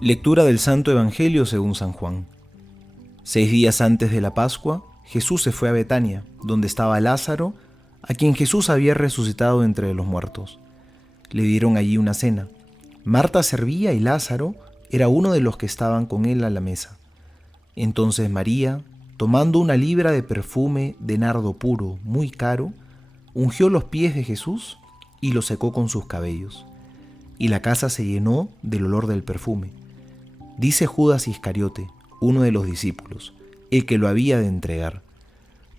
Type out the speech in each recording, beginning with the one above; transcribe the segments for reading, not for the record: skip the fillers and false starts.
Lectura del Santo Evangelio según San Juan. 6 días antes de la Pascua, Jesús se fue a Betania, donde estaba Lázaro, a quien Jesús había resucitado entre los muertos. Le dieron allí una cena. Marta servía y Lázaro era uno de los que estaban con él a la mesa. Entonces María, tomando una libra de perfume de nardo puro, muy caro, ungió los pies de Jesús y los secó con sus cabellos. Y la casa se llenó del olor del perfume. Dice Judas Iscariote, uno de los discípulos, el que lo había de entregar: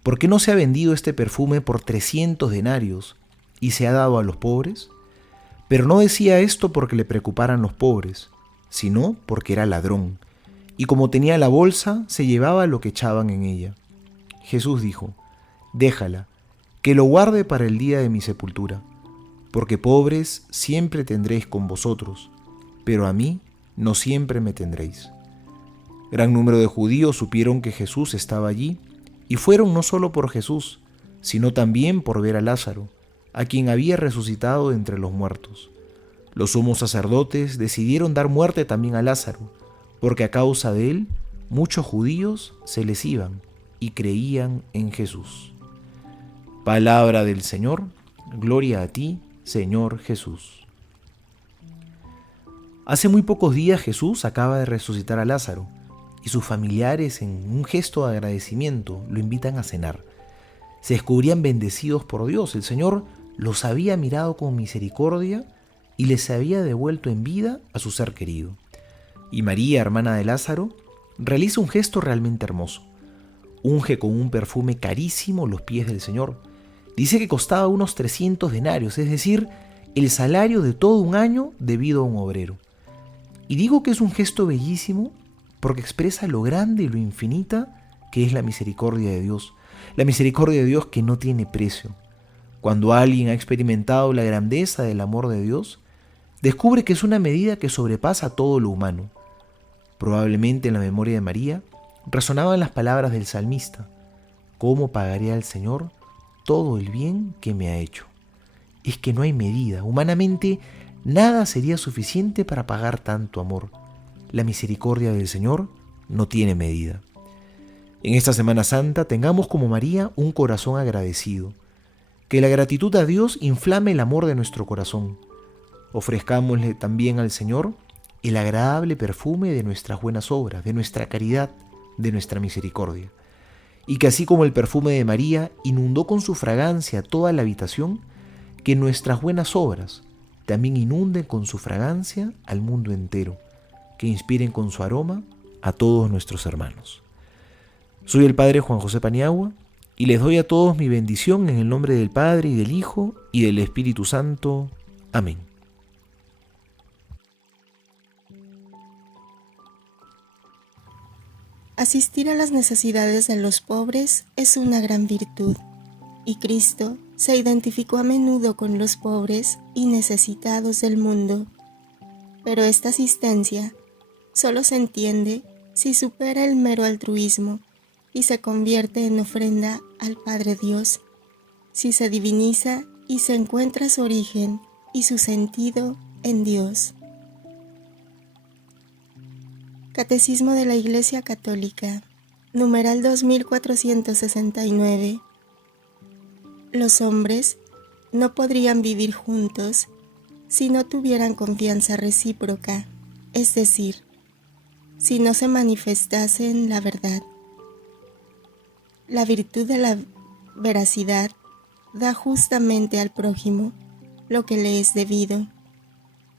¿por qué no se ha vendido este perfume por 300 denarios y se ha dado a los pobres? Pero no decía esto porque le preocuparan los pobres, sino porque era ladrón, y como tenía la bolsa, se llevaba lo que echaban en ella. Jesús dijo: déjala, que lo guarde para el día de mi sepultura, porque pobres siempre tendréis con vosotros, pero a mí no siempre me tendréis. Gran número de judíos supieron que Jesús estaba allí, y fueron no solo por Jesús, sino también por ver a Lázaro, a quien había resucitado de entre los muertos. Los sumos sacerdotes decidieron dar muerte también a Lázaro, porque a causa de él muchos judíos se les iban y creían en Jesús. Palabra del Señor, gloria a ti, Señor Jesús. Hace muy pocos días Jesús acaba de resucitar a Lázaro, y sus familiares, en un gesto de agradecimiento, lo invitan a cenar. Se descubrían bendecidos por Dios. El Señor los había mirado con misericordia y les había devuelto en vida a su ser querido. Y María, hermana de Lázaro, realiza un gesto realmente hermoso. Unge con un perfume carísimo los pies del Señor. Dice que costaba unos 300 denarios, es decir, el salario de todo un año debido a un obrero. Y digo que es un gesto bellísimo porque expresa lo grande y lo infinita que es la misericordia de Dios. La misericordia de Dios que no tiene precio. Cuando alguien ha experimentado la grandeza del amor de Dios, descubre que es una medida que sobrepasa todo lo humano. Probablemente en la memoria de María resonaban las palabras del salmista: ¿cómo pagaré al Señor todo el bien que me ha hecho? Es que no hay medida. Humanamente, nada sería suficiente para pagar tanto amor. La misericordia del Señor no tiene medida. En esta Semana Santa tengamos como María un corazón agradecido. Que la gratitud a Dios inflame el amor de nuestro corazón. Ofrezcámosle también al Señor el agradable perfume de nuestras buenas obras, de nuestra caridad, de nuestra misericordia. Y que así como el perfume de María inundó con su fragancia toda la habitación, que nuestras buenas obras también inunden con su fragancia al mundo entero, que inspiren con su aroma a todos nuestros hermanos. Soy el Padre Juan José Paniagua y les doy a todos mi bendición en el nombre del Padre y del Hijo y del Espíritu Santo. Amén. Asistir a las necesidades de los pobres es una gran virtud, y Cristo se identificó a menudo con los pobres y necesitados del mundo. Pero esta asistencia solo se entiende si supera el mero altruismo y se convierte en ofrenda al Padre Dios, si se diviniza y se encuentra su origen y su sentido en Dios. Catecismo de la Iglesia Católica, numeral 2469. Los hombres no podrían vivir juntos si no tuvieran confianza recíproca, es decir, si no se manifestasen la verdad. La virtud de la veracidad da justamente al prójimo lo que le es debido.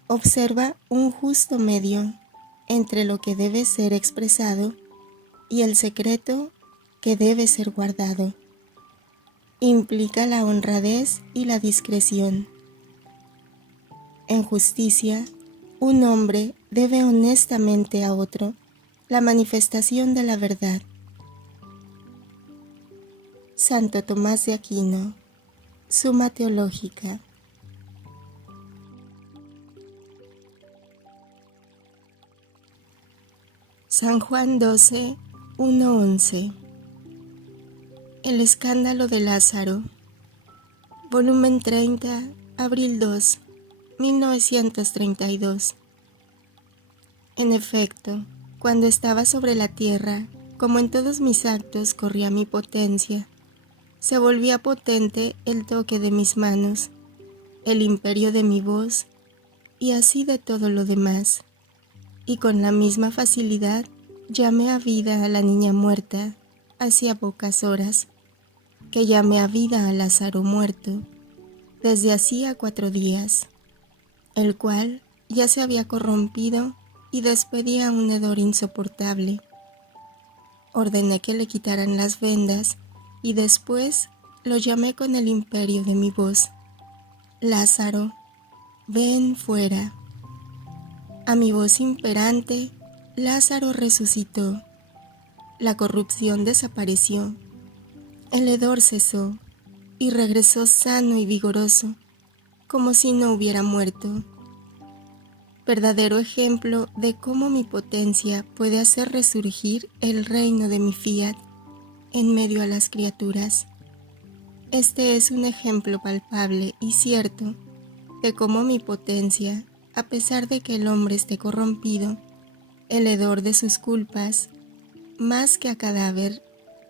Observa un justo medio entre lo que debe ser expresado y el secreto que debe ser guardado. Implica la honradez y la discreción. En justicia, un hombre debe honestamente a otro la manifestación de la verdad. Santo Tomás de Aquino, Suma Teológica. San Juan 12, 1-11. El escándalo de Lázaro. Volumen 30, abril 2, 1932. En efecto, cuando estaba sobre la tierra, como en todos mis actos corría mi potencia, se volvía potente el toque de mis manos, el imperio de mi voz, y así de todo lo demás. Y con la misma facilidad llamé a vida a la niña muerta hacía pocas horas, que llamé a vida a Lázaro muerto desde hacía 4 días, el cual ya se había corrompido y despedía un hedor insoportable. Ordené que le quitaran las vendas y después lo llamé con el imperio de mi voz: Lázaro, ven fuera. A mi voz imperante, Lázaro resucitó. La corrupción desapareció. El hedor cesó y regresó sano y vigoroso, como si no hubiera muerto. Verdadero ejemplo de cómo mi potencia puede hacer resurgir el reino de mi fiat en medio a las criaturas. Este es un ejemplo palpable y cierto de cómo mi potencia, a pesar de que el hombre esté corrompido, el hedor de sus culpas, más que a cadáver,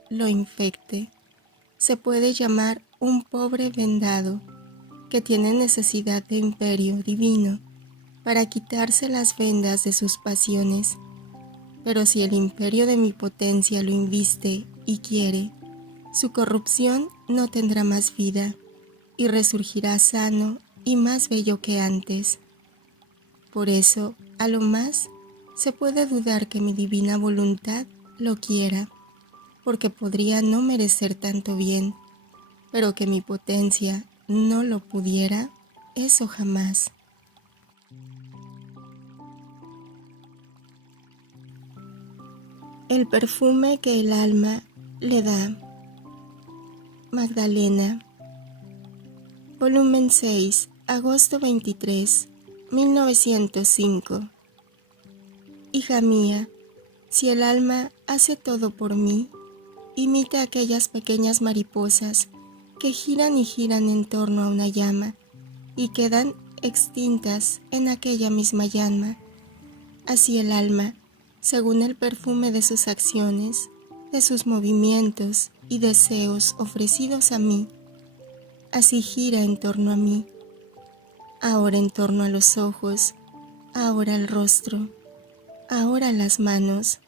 lo infecte. Se puede llamar un pobre vendado que tiene necesidad de imperio divino para quitarse las vendas de sus pasiones. Pero si el imperio de mi potencia lo inviste y quiere, su corrupción no tendrá más vida y resurgirá sano y más bello que antes. Por eso, a lo más, se puede dudar que mi divina voluntad lo quiera, porque podría no merecer tanto bien, pero que mi potencia no lo pudiera, eso jamás. El perfume que el alma le da. Magdalena. Volumen 6, agosto 23, 1905. Hija mía, si el alma hace todo por mí, imita aquellas pequeñas mariposas que giran y giran en torno a una llama y quedan extintas en aquella misma llama. Así el alma, según el perfume de sus acciones, de sus movimientos y deseos ofrecidos a mí, así gira en torno a mí, ahora en torno a los ojos, ahora al rostro, ahora las manos,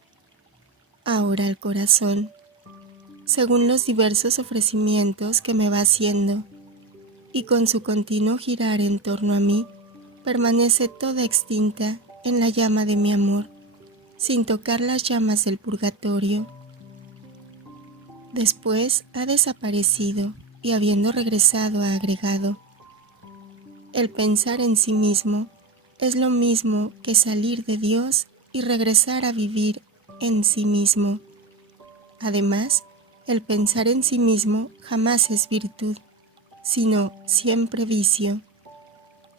ahora al corazón, según los diversos ofrecimientos que me va haciendo, y con su continuo girar en torno a mí, permanece toda extinta en la llama de mi amor, sin tocar las llamas del purgatorio. Después ha desaparecido y habiendo regresado ha agregado: el pensar en sí mismo es lo mismo que salir de Dios y regresar a vivir en sí mismo. Además, el pensar en sí mismo jamás es virtud, sino siempre vicio,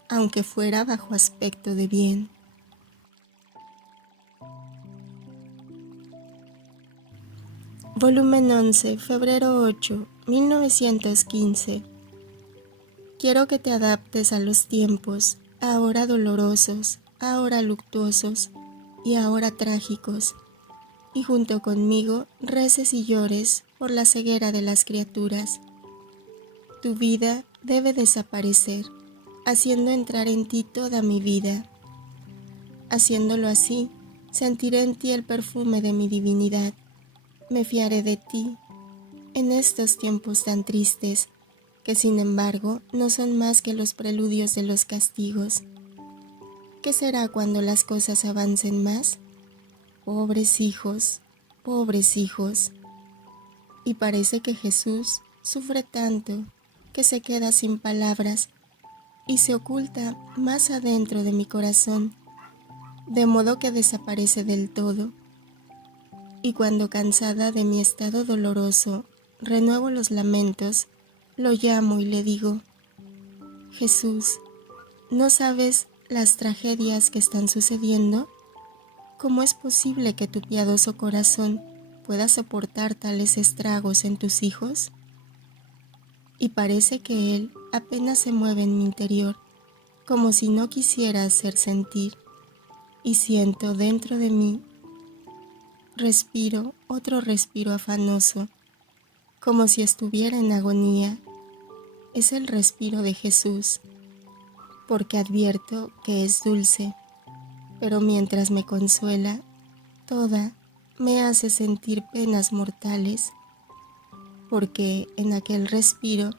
aunque fuera bajo aspecto de bien. Volumen 11, febrero 8, 1915. Quiero que te adaptes a los tiempos, ahora dolorosos, ahora luctuosos y ahora trágicos, y junto conmigo reces y llores por la ceguera de las criaturas. Tu vida debe desaparecer, haciendo entrar en ti toda mi vida. Haciéndolo así, sentiré en ti el perfume de mi divinidad. Me fiaré de ti en estos tiempos tan tristes, que sin embargo no son más que los preludios de los castigos. ¿Qué será cuando las cosas avancen más? Pobres hijos, pobres hijos. Y parece que Jesús sufre tanto que se queda sin palabras y se oculta más adentro de mi corazón, de modo que desaparece del todo. Y cuando cansada de mi estado doloroso, renuevo los lamentos, lo llamo y le digo: Jesús, ¿no sabes las tragedias que están sucediendo? ¿Cómo es posible que tu piadoso corazón pueda soportar tales estragos en tus hijos? Y parece que Él apenas se mueve en mi interior, como si no quisiera hacer sentir. y siento dentro de mí otro respiro afanoso, como si estuviera en agonía. Es el respiro de Jesús, porque advierto que es dulce, pero mientras me consuela, toda me hace sentir penas mortales, porque en aquel respiro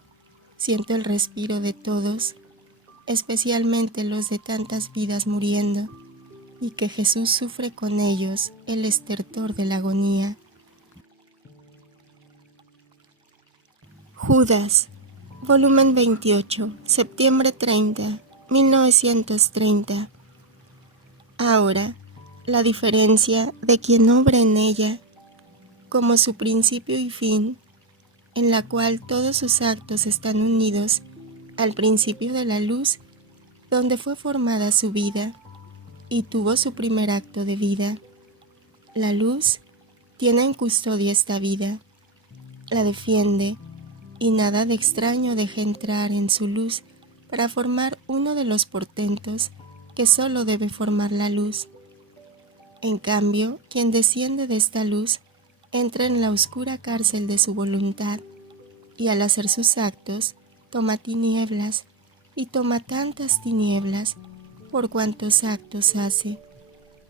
siento el respiro de todos, especialmente los de tantas vidas muriendo, y que Jesús sufre con ellos el estertor de la agonía. Judas, volumen 28, septiembre 30, 1930. Ahora, la diferencia de quien obra en ella, como su principio y fin, en la cual todos sus actos están unidos al principio de la luz, donde fue formada su vida y tuvo su primer acto de vida. La luz tiene en custodia esta vida, la defiende, y nada de extraño deja entrar en su luz para formar uno de los portentos que solo debe formar la luz. En cambio, quien desciende de esta luz entra en la oscura cárcel de su voluntad, y al hacer sus actos toma tinieblas, y toma tantas tinieblas por cuantos actos hace,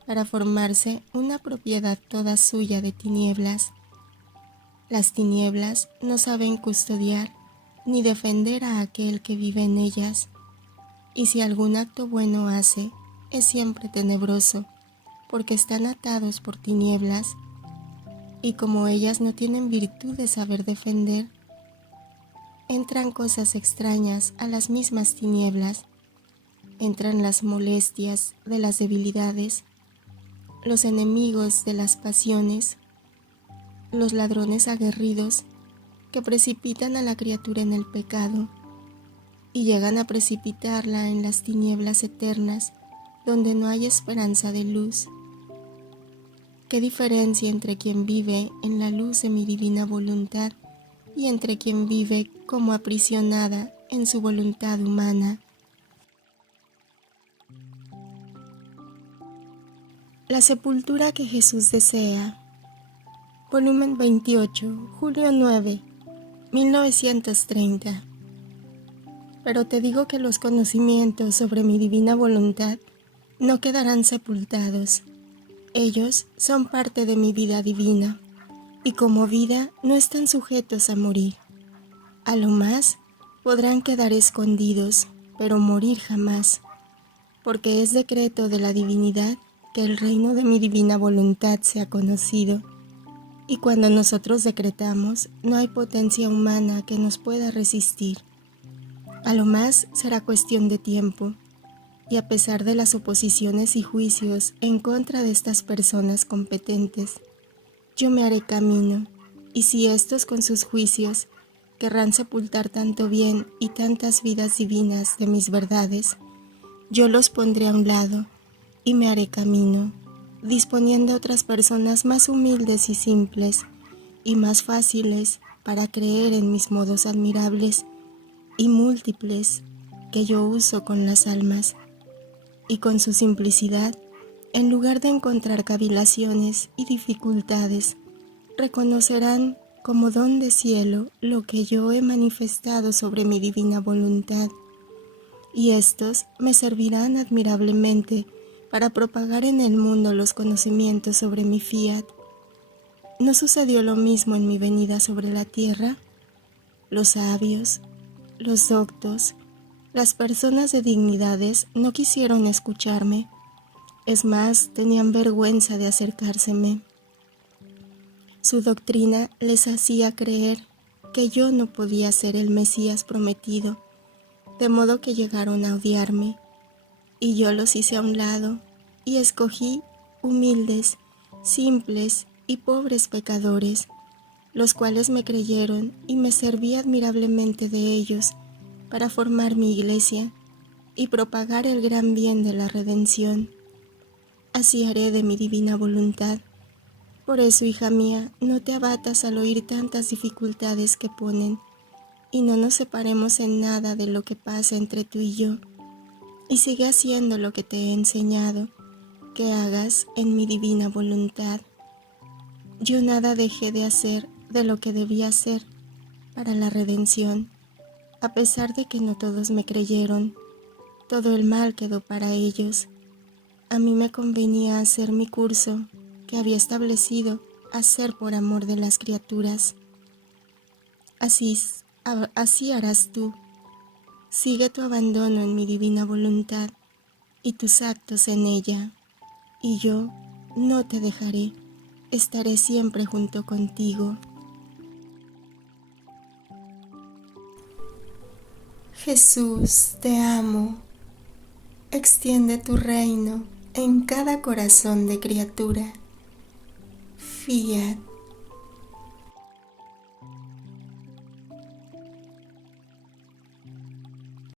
para formarse una propiedad toda suya de tinieblas. Las tinieblas no saben custodiar ni defender a aquel que vive en ellas, y si algún acto bueno hace, es siempre tenebroso, porque están atados por tinieblas, y como ellas no tienen virtud de saber defender, entran cosas extrañas a las mismas tinieblas, entran las molestias de las debilidades, los enemigos de las pasiones, los ladrones aguerridos que precipitan a la criatura en el pecado y llegan a precipitarla en las tinieblas eternas donde no hay esperanza de luz. ¿Qué diferencia entre quien vive en la luz de mi divina voluntad y entre quien vive como aprisionada en su voluntad humana? La sepultura que Jesús desea. Volumen 28, julio 9, 1930. Pero te digo que los conocimientos sobre mi divina voluntad no quedarán sepultados. Ellos son parte de mi vida divina, y como vida no están sujetos a morir. A lo más podrán quedar escondidos, pero morir jamás, porque es decreto de la divinidad que el reino de mi divina voluntad sea conocido. Y cuando nosotros decretamos, no hay potencia humana que nos pueda resistir. A lo más será cuestión de tiempo, y a pesar de las oposiciones y juicios en contra de estas personas competentes, yo me haré camino, y si estos con sus juicios querrán sepultar tanto bien y tantas vidas divinas de mis verdades, yo los pondré a un lado, y me haré camino, disponiendo a otras personas más humildes y simples, y más fáciles para creer en mis modos admirables y múltiples que yo uso con las almas, y con su simplicidad, en lugar de encontrar cavilaciones y dificultades, reconocerán como don de cielo lo que yo he manifestado sobre mi divina voluntad, y estos me servirán admirablemente para propagar en el mundo los conocimientos sobre mi fiat. ¿No sucedió lo mismo en mi venida sobre la tierra? Los sabios, los doctos, las personas de dignidades no quisieron escucharme. Es más, tenían vergüenza de acercárseme. Su doctrina les hacía creer que yo no podía ser el Mesías prometido, de modo que llegaron a odiarme, y yo los hice a un lado, y escogí humildes, simples y pobres pecadores, los cuales me creyeron y me serví admirablemente de ellos para formar mi iglesia y propagar el gran bien de la redención. Así haré de mi divina voluntad. Por eso, hija mía, no te abatas al oír tantas dificultades que ponen, y no nos separemos en nada de lo que pasa entre tú y yo, y sigue haciendo lo que te he enseñado, que hagas en mi divina voluntad. Yo nada dejé de hacer de lo que debía hacer para la redención, a pesar de que no todos me creyeron. Todo el mal quedó para ellos. A mí me convenía hacer mi curso que había establecido hacer por amor de las criaturas. Así harás tú. Sigue tu abandono en mi divina voluntad y tus actos en ella, y yo no te dejaré, estaré siempre junto contigo. Jesús, te amo. Extiende tu reino en cada corazón de criatura. Fiat.